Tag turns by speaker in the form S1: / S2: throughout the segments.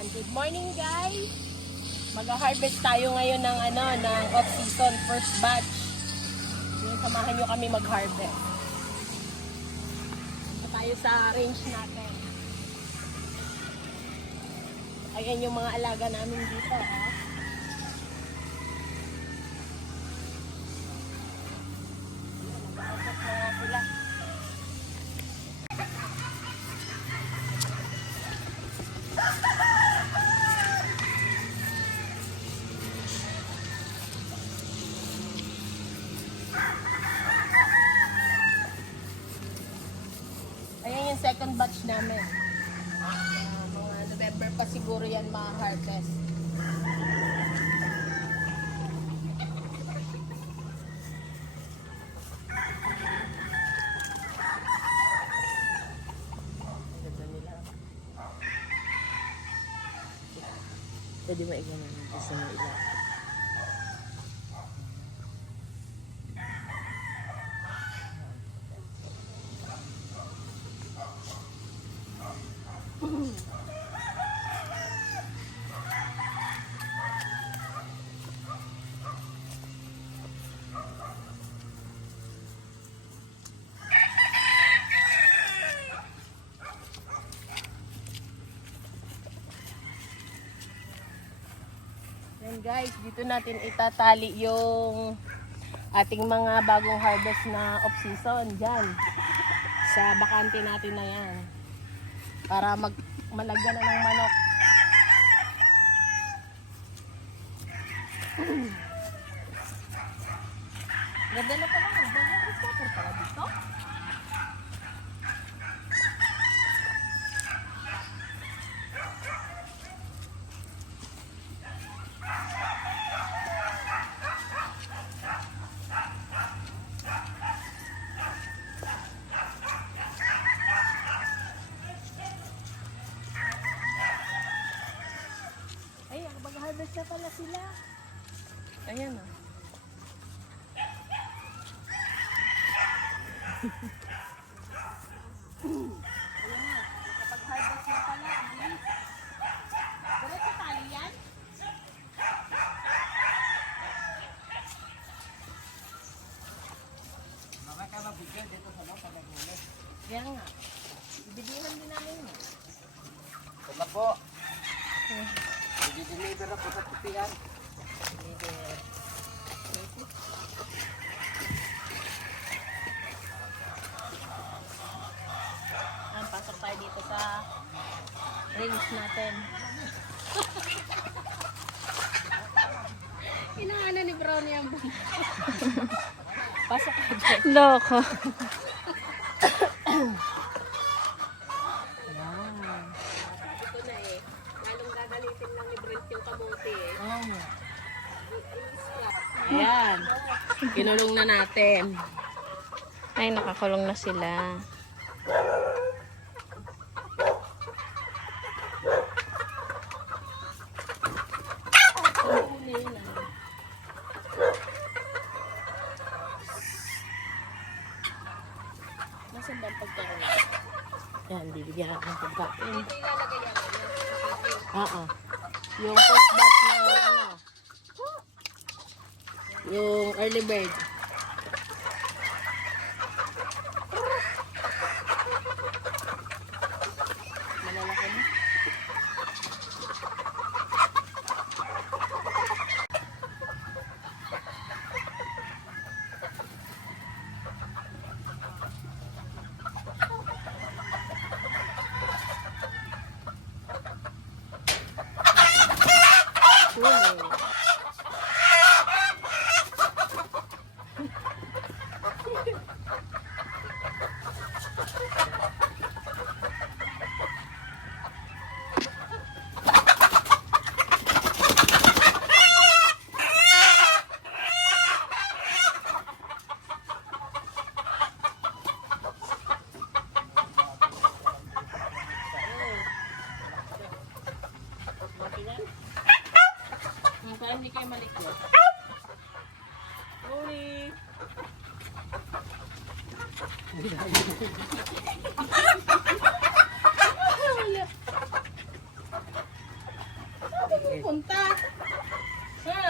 S1: Ayan, good morning guys. Mag-harvest tayo ngayon ng ano, ng off-season first batch. Yung samahan nyo kami mag-harvest. Punta tayo sa range natin. Ayan yung mga alaga namin dito, ha. Namin. Ah, mga November pa siguro yan ma-harvest. Pwede mo iganan kasi may ilan. Guys, dito natin itatali yung ating mga bagong harvest na off-season dyan. Sa bakante natin na yan. Para mag malagyan na ng manok. Ganda na pala. Bagong stopper pala dito. Ay, mag-harvest na pala sila. Ayan o. Ayan na. Kapag-harvest na pala, ang bilis. Diretso tali yan? Kaya nga. Ibidihan din namin yun.
S2: Wala po. Hindi-deliver na po sa titian.
S1: Ah, pasok tayo dito sa range natin. Inaano ni Brownie ang bumbo. pasok ka dyan.
S3: Loko.
S1: Wow. Ito na eh. Lalong gagalitin lang ni Brent yung kamote eh. Oh. Ayan. Kinulong na natin.
S3: Ay, nakakulong na sila.
S1: Nasaan ba ang pagkain? Yan, bibigyan natin ng pagkain. Oo. Yung first batch na ano, yung early bird. Malalaki na. Huli. Ang para hindi kayo malikot. Uli. Wala. Pupunta? Ha?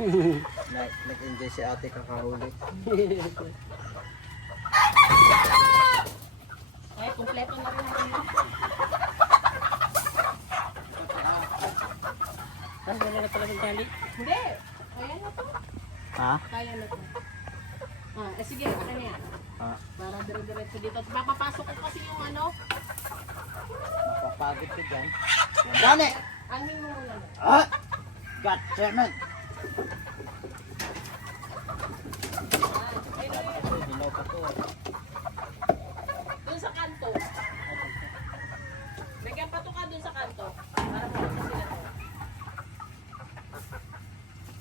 S2: Nag- Nag-enjoy si ate kakahuli.
S1: Ay, kumpleto na rin natin.
S4: Tapos wala na talagang tali.
S1: Hindi. Kaya na to.
S2: Ha?
S1: Kaya na to. Ah, eh sige, ano na yan?
S2: Ha?
S1: Para dire-diretso dito. At Mapapasok ko kasi yung ano.
S2: Mapapagod ka dyan. Dani!
S1: Angin mo muna.
S2: Ah! God damn it!
S1: Ah,
S2: to.
S1: Doon sa kanto. Lagyan pa to ka doon sa kanto. Para pumunta sila doon.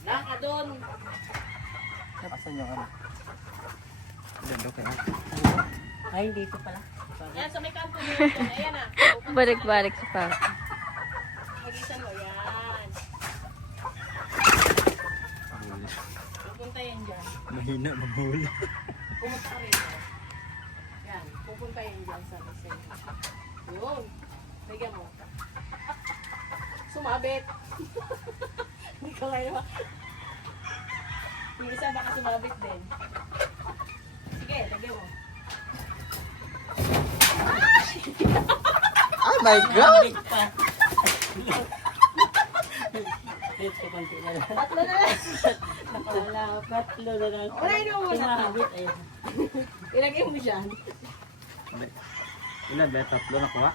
S1: Lang ka doon.
S2: Asan yung ano?
S4: Ay, dito pala.
S1: Yan, sa may kanto mo yun. Ayan na.
S3: Balik-balik sa pa.
S1: Magisan mo. Yan. Pupunta yan dyan.
S2: Mahina mahuli.
S1: Pumunta ka rin. Yan. Pupunta yan dyan sa Lasal. Yun. Bigyan mo. Sumabit. Hindi ko kaya ba? Yung isa baka sumabit din. Sige, lagyan mo.
S2: Oh my God!
S4: Wait, kapanti na lang.
S1: Tatlo na lang.
S4: Nakawala, patlo na lang.
S1: Unahin mo muna.
S4: Sumabit, ayun.
S1: Ilagay mo dyan.
S2: Ilan ba? Tatlo na kuha?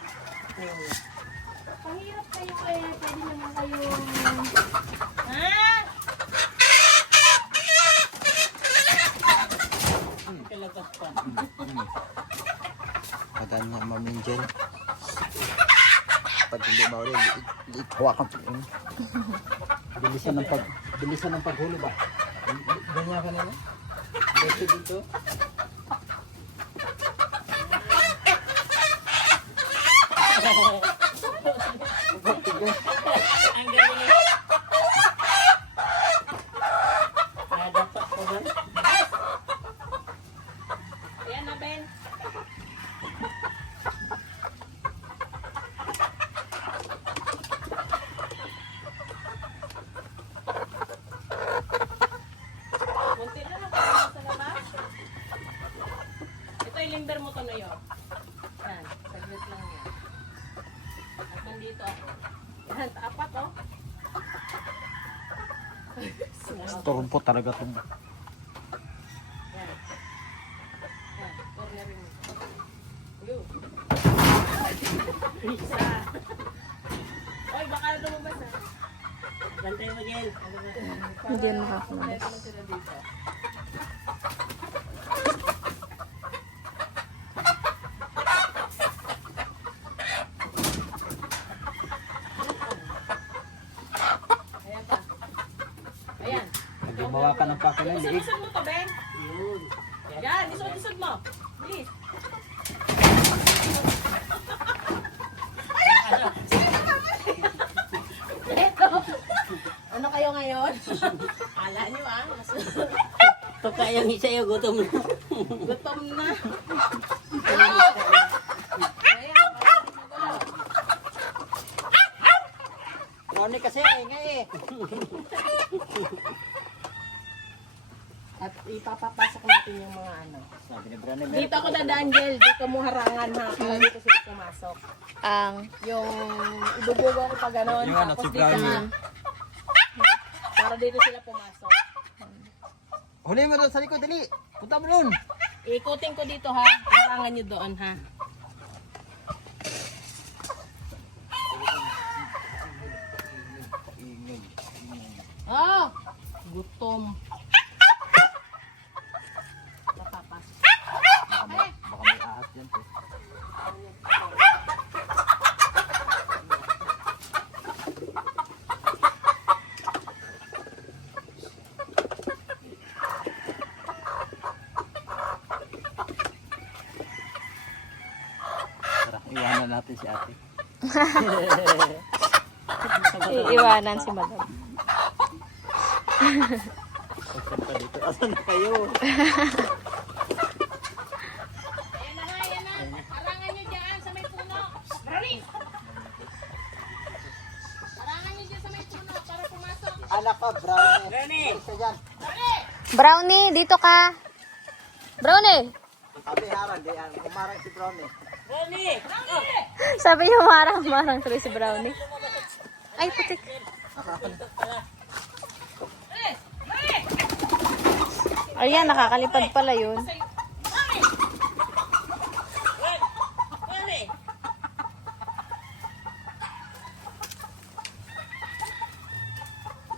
S1: Pahirap kayo kaya pwede naman kayo... Ha?
S4: Kalabas pa.
S2: Padan na maminjan. Pag hindi mahuli, liit hawakan ko. Bilisan ng pag bilisan ng paghuli ba? Ganyan ka na lang. Dito dito.
S4: Ang galing. Ah, dapat ko ba?
S1: Ayan na, Ben. Munti na lang para sa labas. Ito, ilimber mo to na yun. Yan, saglit lang yan. At nandito ako. Yan, apat oh.
S2: Turumpo talaga.
S1: Yun. Isa. Oy, baka lumabas ah.
S4: Bantay mo, Jen.
S3: Hindi yan makakuha.
S1: Kompleto na sila dito. Ayan pa. Ayan.
S2: Gumawa ka ng pako ng liig.
S1: Isod-isod mo to, Ben.
S4: Yun.
S1: Yan, isod-isod mo. Bilis. Eto. Ano kayo ngayon? Kala nyo ah, mas
S4: Ito kayang isa yung gutom na.
S1: gutom na.
S2: Ronnie kasi ingay eh.
S1: At ipapapasok natin yung mga ano.
S2: Sabi ni Brandon,
S1: Dito ako dadaan, Jel. Dito mo harangan ha. Para dito sila pumasok.
S3: Ang
S1: Yung ibubugo ko pa ganon.
S2: Yung
S1: Tapos
S2: si
S1: dito
S2: Brownie.
S1: Para dito sila pumasok.
S2: Huli mo doon sa likod, dali. Punta mo doon.
S1: Ikutin ko dito ha. Harangan nyo doon ha. Ah! Gutom. Napapasok.
S2: Baka may, baka may ahas yan. eh. Tara, iwanan natin si ate.
S3: iiwanan si madam.
S2: Asan pa dito? Asan na kayo?
S1: Ayan na nga, ayan na. Harangan nyo dyan sa may puno. Brownie! Harangan nyo dyan sa may
S2: Anak ka, brownie.
S4: Brownie!
S3: Brownie, dito ka. Brownie!
S2: Sabi harang, di yan. Umarang si brownie.
S4: Brownie!
S3: Sabi niya marang, marang tuloy si Brownie. Ay, putik. Ayan, nakakalipad pala yun.
S4: Brownie!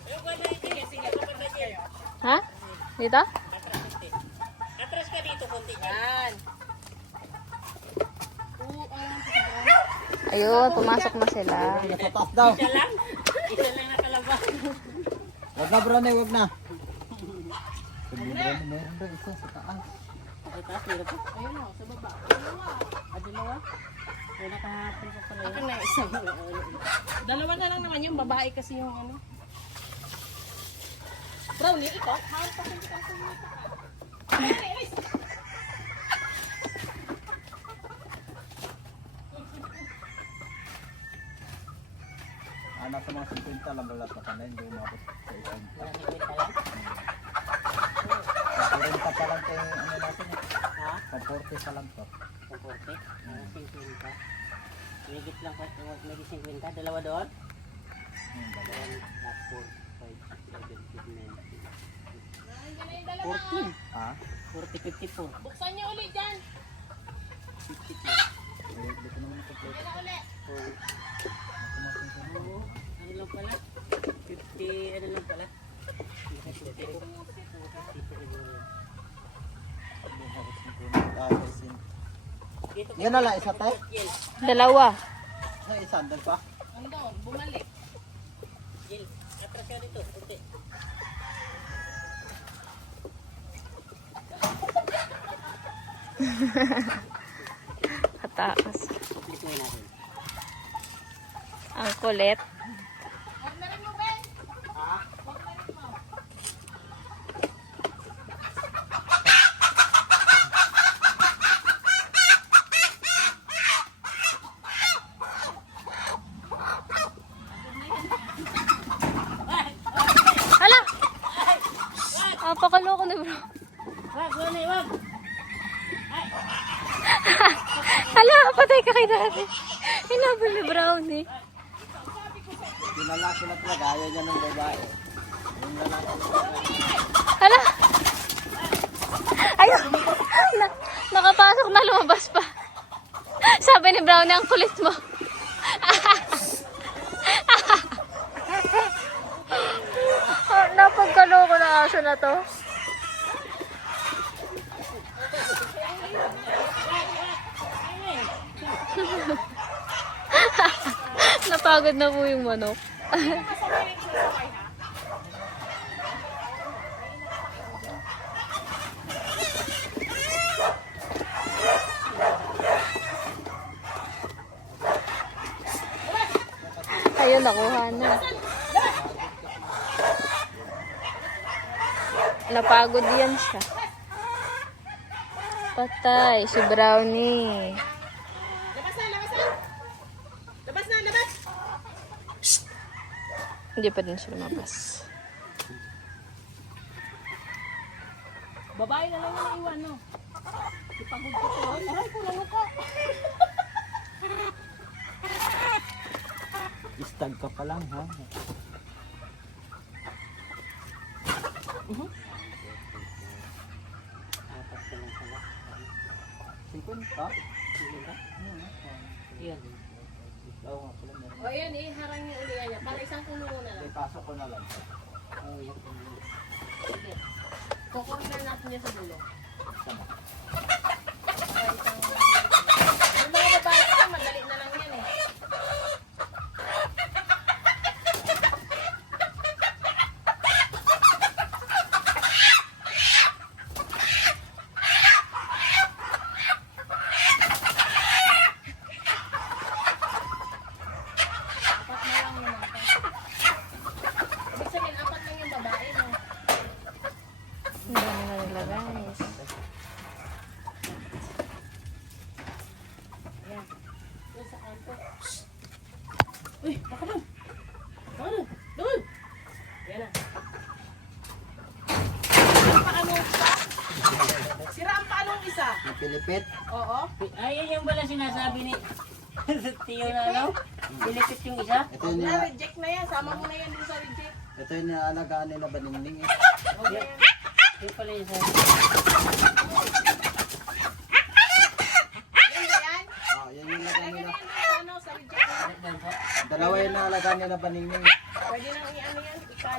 S4: Ayun, Brownie, sige, sige, kapag na dyan.
S3: Ha? Dito?
S4: Atras ka dito, konti.
S1: Yan.
S3: Ayun, pumasok na sila.
S2: Sa taas daw.
S4: Isa lang? Isa lang nakalabas.
S2: Wag na brownie, wag na. Sabi brownie, meron daw isa sa taas.
S4: Ay, taas, meron pa.
S1: Ayun o, sa baba. Dalawa.
S4: Ah, dalawa? Ay, nakahapon pa pala.
S1: Akin na isa. Dalawa na lang naman yung babae kasi yung ano. Brownie, ikaw? Hawak pa hindi ka kumita ka.
S2: Anak sa mga 50 lang wala pa kanay, hindi umabot sa isang. Sa 40 pa lang kayo, ano natin eh.
S4: Ha?
S2: Sa 40 pa lang to.
S4: Kaporte? Ah, 50. Higit lang. May 50. Dalawa doon?
S2: Hmm, dalawa.
S4: 14.
S2: Ha?
S4: 40, 54.
S1: Buksan niyo ulit dyan.
S2: Ayun, Hindi ko naman ito.
S1: Yan na ulit.
S4: Oo. Oo. Ano lang pala? 50, ano lang pala?
S2: Ah,
S4: Dito
S2: Yan na lang, isa tayo.
S3: Dalawa.
S2: Ay, sandal pa.
S1: Andun, bumalik.
S4: Atras dito. Kunti. Natin.
S3: Ang kulit.
S1: Huwag na rin mo, Ben.
S3: Hala! Ah, pakaloko na bro.
S4: Wag, wala, wag.
S3: Hala, patay ka kay dati. Hinabol ni Brownie.
S2: Pinalaki na talaga, ayaw niya ng babae. Yung lalaki.
S3: Hala! Ayun! Na, nakapasok na lumabas pa. Sabi ni Brownie, ang kulit mo. oh, napagkaloko na aso na to. Napagod na po yung manok. Ayun, nakuha na. Napagod yan siya. Patay, si Brownie.
S1: Labas na, labas na. Labas na, labas.
S3: Hindi pa din siya lumabas.
S1: Babae na lang yung iwan, no? Ipagod ko to. Aray, kulang ka.
S2: Istag ka pa lang, ha?
S4: Apat ka lang pala.
S2: 50?
S4: Yan.
S2: Oo nga pala, meron.
S1: O yan eh, harang yung ulian niya. Para isang kulungan na lang.
S2: May pasok ko na lang.
S4: Oh, yan.
S1: Kukorner natin niya sa dulo.
S2: Sama.
S1: Uy, baka doon. Baka doon. Doon. Yan na.
S2: Paano isa? Sira ang paano isa? Napilipit?
S1: Oo.
S4: Ay, yan yung pala sinasabi ni Tiyo na ano? Pilipit yung isa?
S2: Ito yung
S1: na, reject na yan. Sama mo na yan dun sa reject.
S2: Ito yung naalagaan nila ba eh.
S1: Okay.
S4: Yung pala yung isa.
S2: Dalawa yung nilaalagaan nila baningning.
S1: Pwede nang i-ano yan, ikal.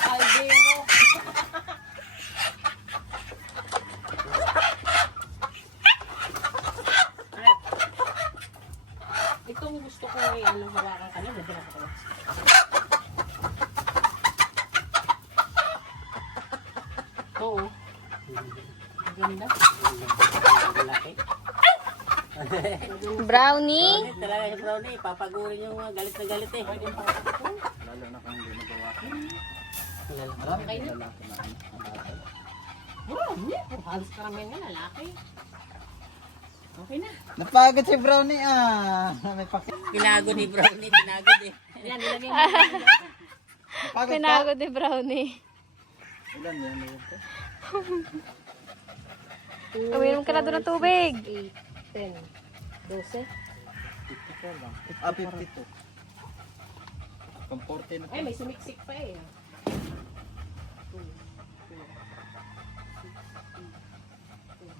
S1: Caldero. Itong gusto ko ay ano, hawakan ka na, madala ko na. Oo. Ganda.
S4: Laki.
S3: Brownie.
S4: Brownie, talaga si Brownie. Papagurin yung mga galit na galit eh.
S2: Lalo na kung hindi magawa. Marami
S1: Okay na. yeah. Halos karamihan nga lalaki. Okay na.
S2: Napagod si Brownie ah. May paki.
S4: Tinago ni Brownie, tinagod eh.
S1: Yan, nilagay mo.
S2: Napagod?
S3: Pinago ni Brownie.
S2: Ilan yan?
S3: Uminom ka na doon ng tubig.
S1: 8, 10, 12.
S2: 54 lang. Ah, 52. Kung 40 na
S1: Ay, may sumiksik pa eh.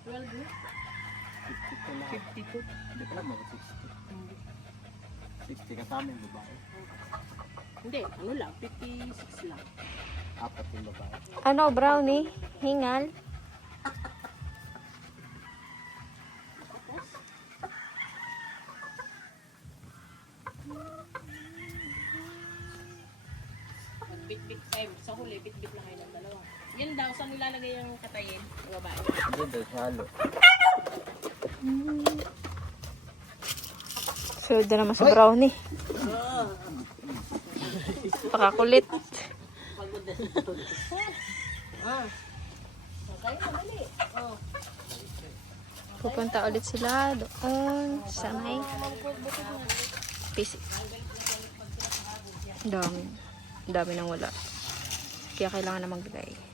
S1: 12 na?
S2: 52 lang.
S1: 52.
S2: Hindi pala mo, 60. 60 kasama yung babae.
S1: Hindi, ano lang, 56 lang.
S2: Apat yung babae.
S3: Ano, Brownie? Hingal?
S1: Bit-bit, ay, sa huli, bit-bit na kayo ng dalawa. Yan nilalagay yung katayin? Yung babae.
S2: Hindi daw, halo.
S3: Sunod na naman si Brownie. Pakakulit.
S1: Ah. Oh.
S3: Pupunta ulit sila doon sa may PC. Dami. Dami nang wala. Kaya kailangan na magbigay.